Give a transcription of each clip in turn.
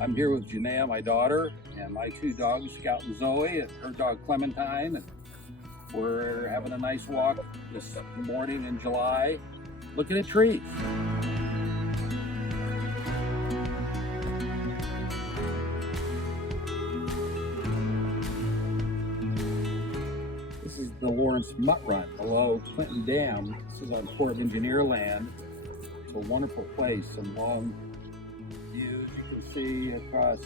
I'm here with Janaea, my daughter, and my two dogs, Scout and Zoe, and her dog Clementine. And we're having a nice walk this morning in July, looking at trees. This is the Lawrence Mutt Run below Clinton Dam. This is on Corps of Engineer land. It's a wonderful place, some long views you can see across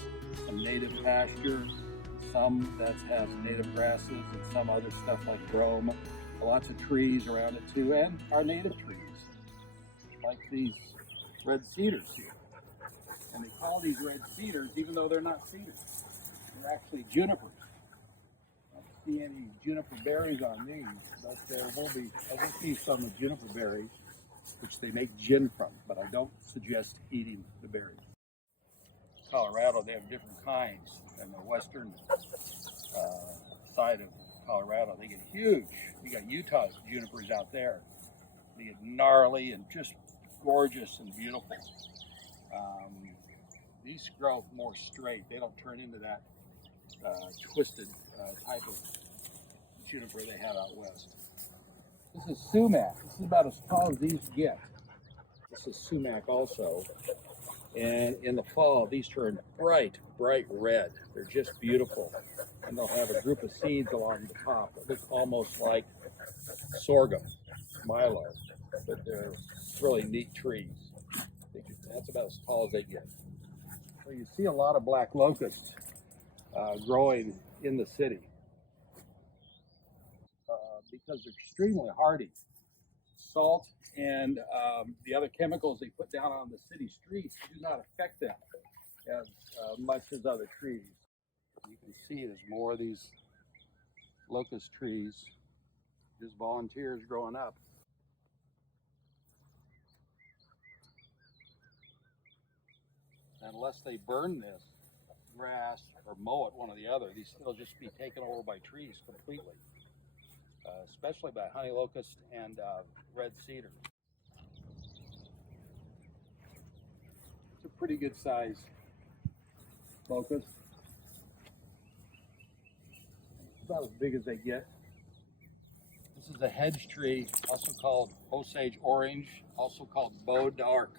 some native pasture, some that has native grasses and some other stuff like brome. Lots of trees around it too, and our native trees, like these red cedars here. And they call these red cedars even though they're not cedars. They're actually junipers. I don't see any juniper berries on these, but there will be, I will see some juniper berries, which they make gin from, but I don't suggest eating the berries. Colorado, they have different kinds. On the western side of Colorado, they get huge. You got Utah junipers out there. They get gnarly and just gorgeous and beautiful. These grow more straight. They don't turn into that twisted type of juniper they have out west. This is sumac. This is about as tall as these get. This is sumac also. And in the fall, these turn bright, bright red. They're just beautiful. And they'll have a group of seeds along the top that look almost like sorghum, milo. But they're really neat trees. That's about as tall as they get. So you see a lot of black locusts growing in the city because they're extremely hardy. Salt and the other chemicals they put down on the city streets do not affect them as much as other trees. You can see there's more of these locust trees, just volunteers growing up. Unless they burn this grass or mow it, one or the other, it'll just be taken over by trees completely, especially by honey locust and red cedar. It's a pretty good size locust. It's about as big as they get. This is a hedge tree, also called Osage orange, also called Beau d'Arc.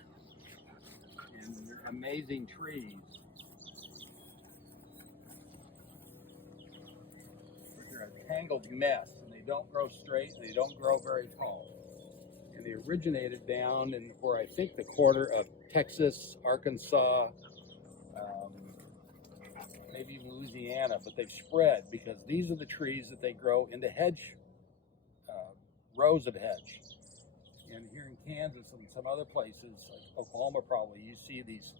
And they're amazing trees. They're a tangled mess, and they don't grow straight, and they don't grow very tall. And they originated down in where I think the corner of Texas, Arkansas, maybe even Louisiana, but they've spread because these are the trees that they grow into hedge, rows of hedge. And here in Kansas and some other places, like Oklahoma probably, you see these,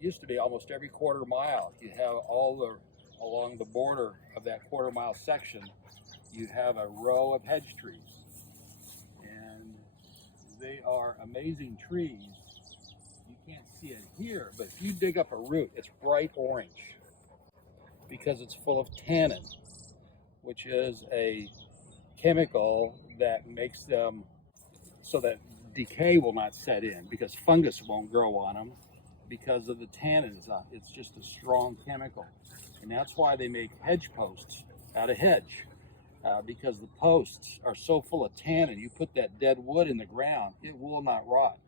used to be almost every quarter mile, you have along the border of that quarter mile section, you have a row of hedge trees. And they are amazing trees. You can't see it here, but if you dig up a root, it's bright orange because it's full of tannin, which is a chemical that makes them so that decay will not set in, because fungus won't grow on them because of the tannin. It's just a strong chemical. And that's why they make hedge posts out of hedge, because the posts are so full of tannin. You put that dead wood in the ground, it will not rot.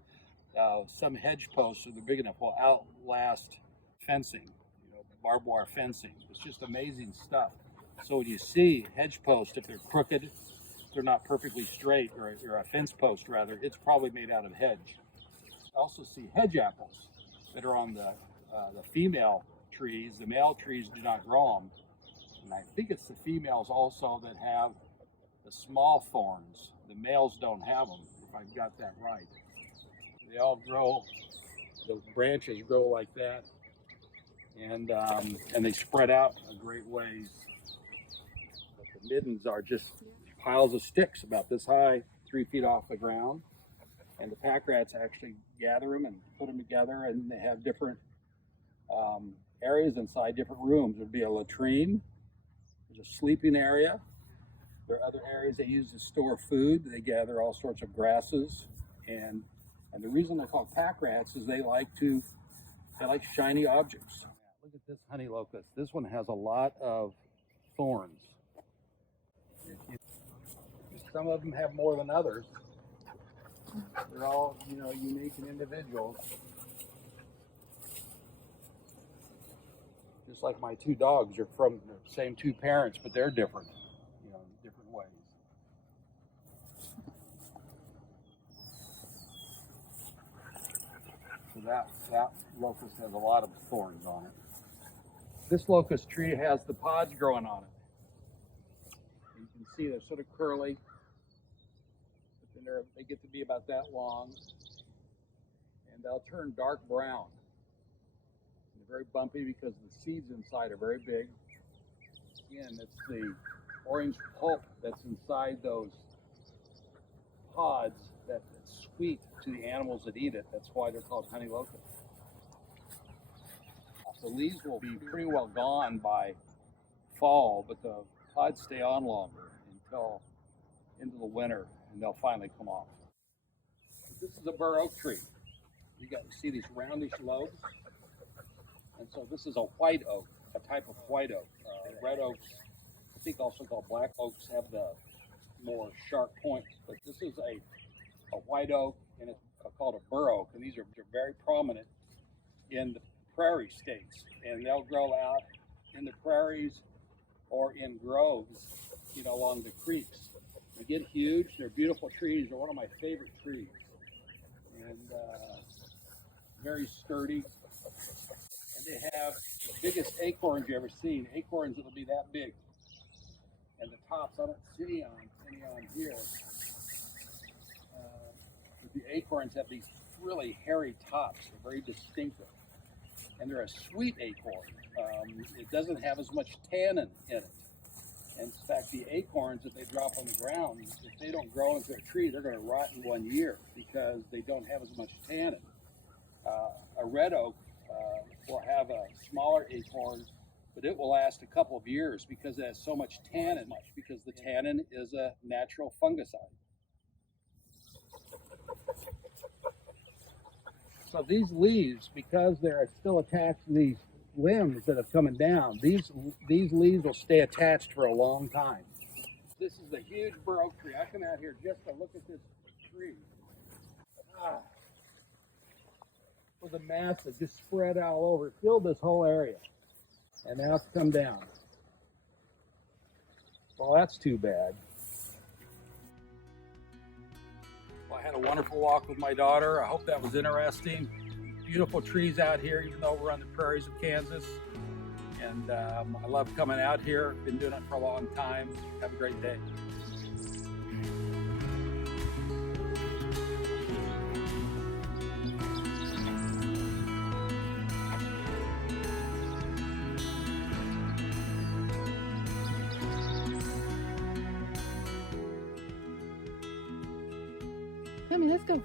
Some hedge posts, if they're big enough, will outlast fencing, barbed wire fencing. It's just amazing stuff. So when you see hedge posts, if they're crooked, if they're not perfectly straight, or a fence post rather, it's probably made out of hedge. I also see hedge apples that are on the female trees. The male trees do not grow them. And I think it's the females also that have the small thorns. The males don't have them, if I've got that right. They all grow, the branches grow like that, and they spread out a great ways. But the middens are just piles of sticks about this high, 3 feet off the ground. And the pack rats actually gather them and put them together, and they have different areas inside, different rooms. There'd be a latrine, there's a sleeping area. There are other areas they use to store food. They gather all sorts of grasses, and the reason they're called pack rats is they like to They like shiny objects. Look at this honey locust. This one has a lot of thorns. Some of them have more than others. They're all, unique and individual. Just like my two dogs are from the same two parents, but they're different, in different ways. So that locust has a lot of thorns on it. This locust tree has the pods growing on it. You can see they're sort of curly, but then they get to be about that long, and they'll turn dark brown. They're very bumpy because the seeds inside are very big. Again, it's the orange pulp that's inside those pods that's sweet to the animals that eat it. That's why they're called honey locusts. The leaves will be pretty well gone by fall, but the pods stay on longer until into the winter, and they'll finally come off. This is a bur oak tree. You see these roundish lobes, and so this is a white oak, a type of white oak. Red oaks, I think also called black oaks, have the more sharp points, but this is a white oak, and it's called a bur oak, and these are very prominent in the prairie states, and they'll grow out in the prairies or in groves, along the creeks. They get huge. They're beautiful trees. They're one of my favorite trees, and very sturdy. And they have the biggest acorns you ever seen. Acorns that'll be that big, and the tops I don't see any on here. But the acorns have these really hairy tops. They're very distinctive. And they're a sweet acorn. It doesn't have as much tannin in it. In fact, the acorns that they drop on the ground, if they don't grow into a tree, they're going to rot in 1 year because they don't have as much tannin. A red oak will have a smaller acorn, but it will last a couple of years because it has so much tannin, because the tannin is a natural fungicide. So these leaves, because they're still attached to these limbs that have coming down, these leaves will stay attached for a long time. This is a huge bur oak tree. I come out here just to look at this tree. With a mass that just spread all over, filled this whole area. And now it's come down. Well, that's too bad. Well, I had a wonderful walk with my daughter. I hope that was interesting. Beautiful trees out here, even though we're on the prairies of Kansas. And I love coming out here. Been doing it for a long time. Have a great day. Come on, let's go.